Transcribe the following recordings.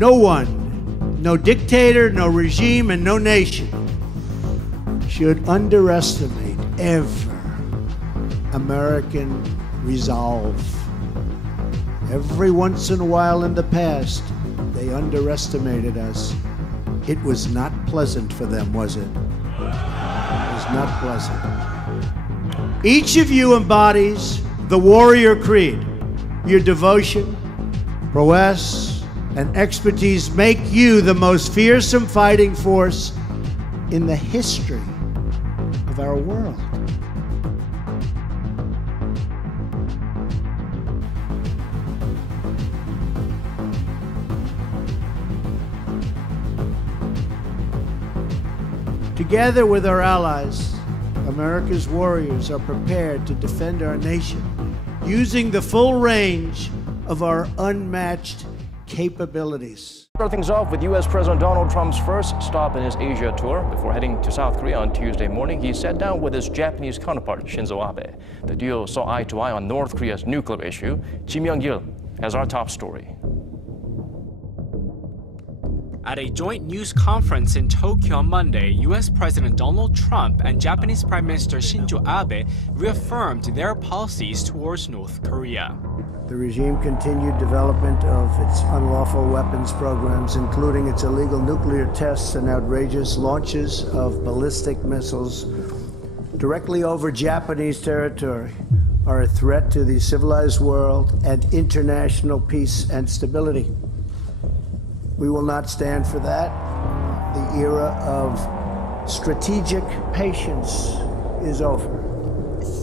No one, no dictator, no regime, and no nation should underestimate ever American resolve. Every once in a while in the past, they underestimated us. It was not pleasant for them, was it? It was not pleasant. Each of you embodies the warrior creed. Your devotion, prowess, and expertise make you the most fearsome fighting force in the history of our world. Together with our allies, America's warriors are prepared to defend our nation using the full range of our unmatched capabilities. Start things off with U.S. President Donald Trump's first stop in his Asia tour. Before heading to South Korea on Tuesday morning, he sat down with his Japanese counterpart, Shinzo Abe. The duo saw eye to eye on North Korea's nuclear issue. Ji Myung-gil has our top story. At a joint news conference in Tokyo on Monday, U.S. President Donald Trump and Japanese Prime Minister Shinzo Abe reaffirmed their policies towards North Korea. The regime continued development of its unlawful weapons programs, including its illegal nuclear tests and outrageous launches of ballistic missiles directly over Japanese territory, are a threat to the civilized world and international peace and stability. We will not stand for that. The era of strategic patience is over.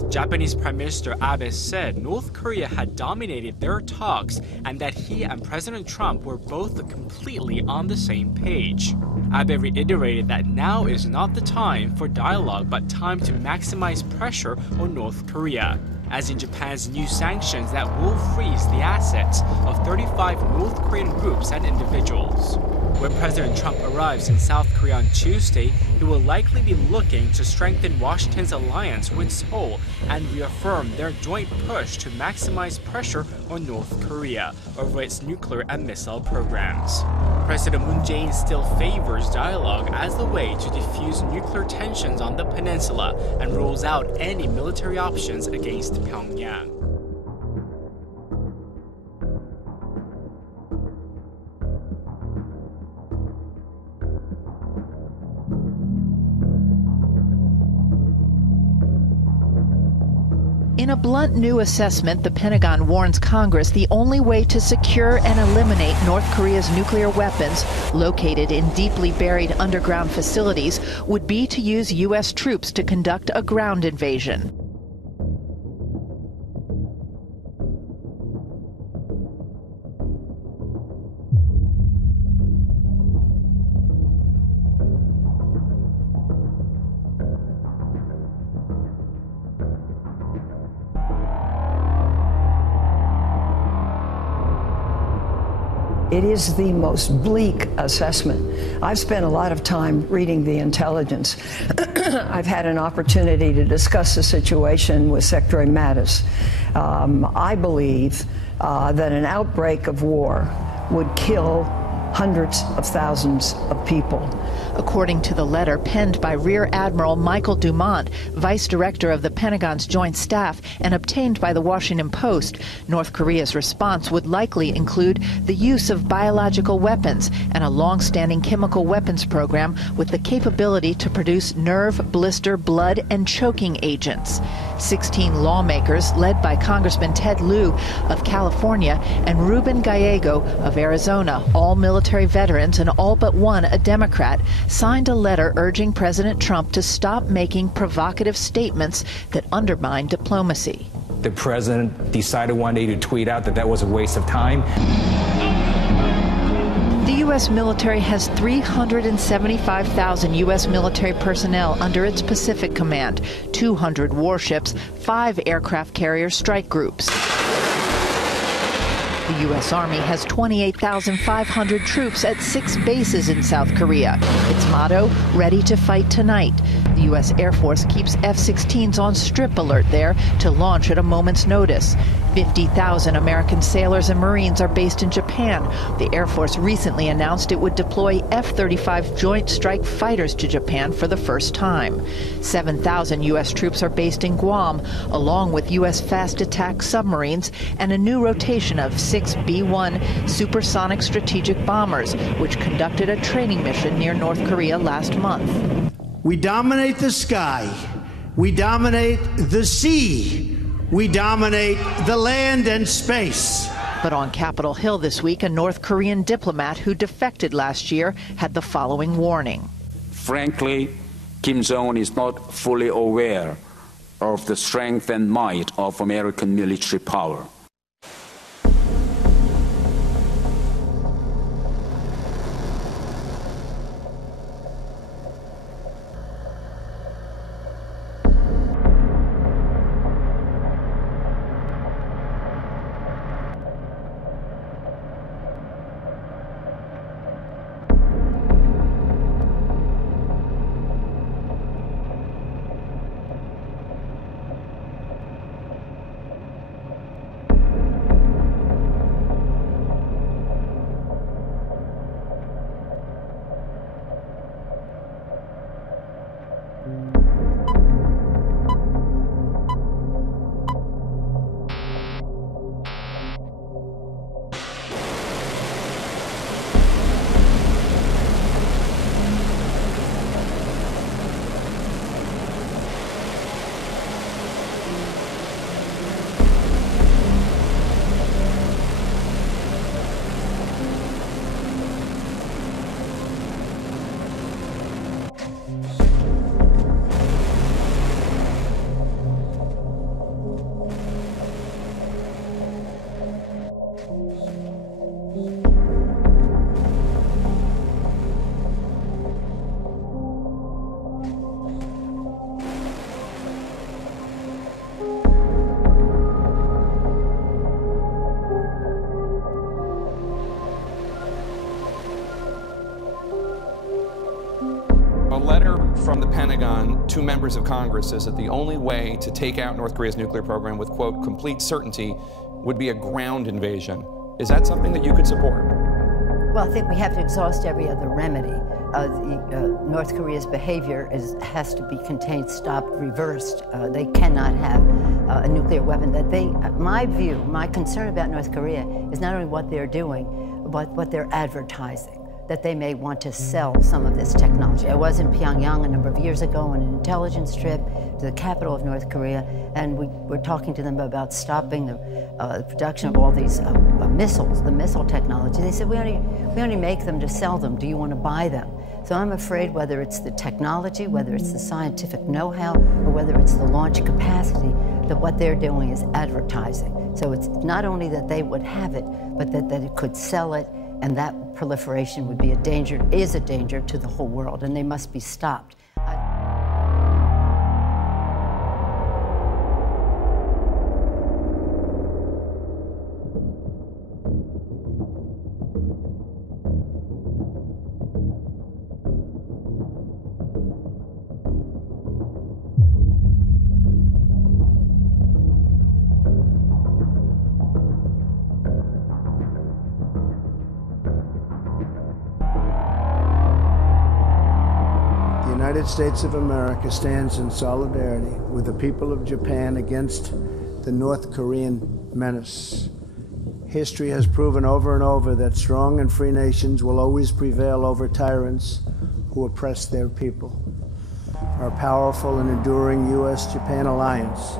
Japanese Prime Minister Abe said North Korea had dominated their talks and that he and President Trump were both completely on the same page. Abe reiterated that now is not the time for dialogue, but time to maximize pressure on North Korea, as in Japan's new sanctions that will freeze the assets of 35 North Korean groups and individuals. When President Trump arrives in South Korea on Tuesday, he will likely be looking to strengthen Washington's alliance with Seoul and reaffirm their joint push to maximize pressure on North Korea over its nuclear and missile programs. President Moon Jae-in still favors dialogue as the way to defuse nuclear tensions on the peninsula and rules out any military options against Pyongyang. In a blunt new assessment, the Pentagon warns Congress the only way to secure and eliminate North Korea's nuclear weapons located in deeply buried underground facilities would be to use U.S. troops to conduct a ground invasion. It is the most bleak assessment. I've spent a lot of time reading the intelligence. I've had an opportunity to discuss the situation with Secretary Mattis. I believe that an outbreak of war would kill hundreds of thousands of people. According to the letter penned by Rear Admiral Michael Dumont, Vice Director of the Pentagon's Joint Staff, and obtained by the Washington Post, North Korea's response would likely include the use of biological weapons and a long-standing chemical weapons program with the capability to produce nerve, blister, blood, and choking agents. 16 lawmakers, led by Congressman Ted Lieu of California and Ruben Gallego of Arizona, all military veterans and all but one a Democrat, signed a letter urging President Trump to stop making provocative statements that undermine diplomacy. The president decided one day to tweet out that that was a waste of time. The U.S. military has 375,000 U.S. military personnel under its Pacific Command, 200 warships, 5 aircraft carrier strike groups. The U.S. Army has 28,500 troops at 6 bases in South Korea. Its motto, ready to fight tonight. The U.S. Air Force keeps F-16s on strip alert there to launch at a moment's notice. 50,000 American sailors and Marines are based in Japan. The Air Force recently announced it would deploy F-35 Joint Strike Fighters to Japan for the first time. 7,000 U.S. troops are based in Guam, along with U.S. fast attack submarines and a new rotation of 6 B-1 supersonic strategic bombers, which conducted a training mission near North Korea last month. We dominate the sky. We dominate the sea. We dominate the land and space. But on Capitol Hill this week, a North Korean diplomat who defected last year had the following warning. Frankly, Kim Jong-un is not fully aware of the strength and might of American military power. A letter from the Pentagon to members of Congress says that the only way to take out North Korea's nuclear program with, quote, complete certainty would be a ground invasion. Is that something that you could support? Well, I think we have to exhaust every other remedy. North Korea's behavior has to be contained, stopped, reversed. They cannot have a nuclear weapon. My view, my concern about North Korea is not only what they're doing, but what they're advertising, that they may want to sell some of this technology. I was in Pyongyang a number of years ago on an intelligence trip to the capital of North Korea, and we were talking to them about stopping the production of all these missiles, the missile technology. They said, we only make them to sell them. Do you want to buy them? So I'm afraid whether it's the technology, whether it's the scientific know-how, or whether it's the launch capacity, that what they're doing is advertising. So it's not only that they would have it, but that it could sell it, and that proliferation would be is a danger to the whole world, and they must be stopped. The United States of America stands in solidarity with the people of Japan against the North Korean menace. History has proven over and over that strong and free nations will always prevail over tyrants who oppress their people. Our powerful and enduring U.S.-Japan alliance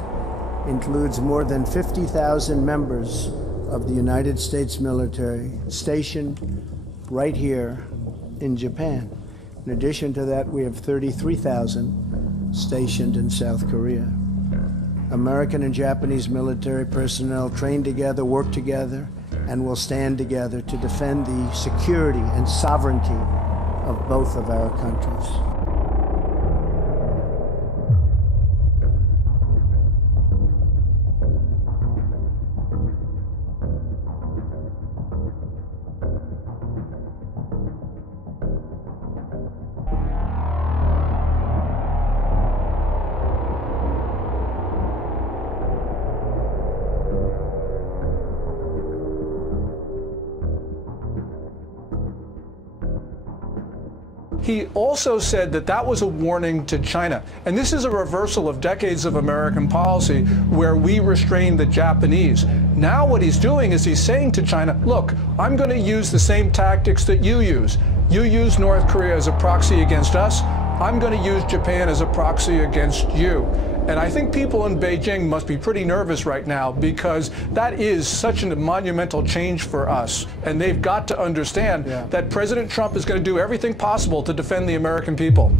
includes more than 50,000 members of the United States military stationed right here in Japan. In addition to that, we have 33,000 stationed in South Korea. American and Japanese military personnel train together, work together, and will stand together to defend the security and sovereignty of both of our countries. he also said that that was a warning to China. And this is a reversal of decades of American policy where we restrained the Japanese. Now what he's doing is he's saying to China, look, I'm going to use the same tactics that you use. You use North Korea as a proxy against us. I'm going to use Japan as a proxy against you. And I think people in Beijing must be pretty nervous right now because that is such a monumental change for us. And they've got to understand that President Trump is going to do everything possible to defend the American people.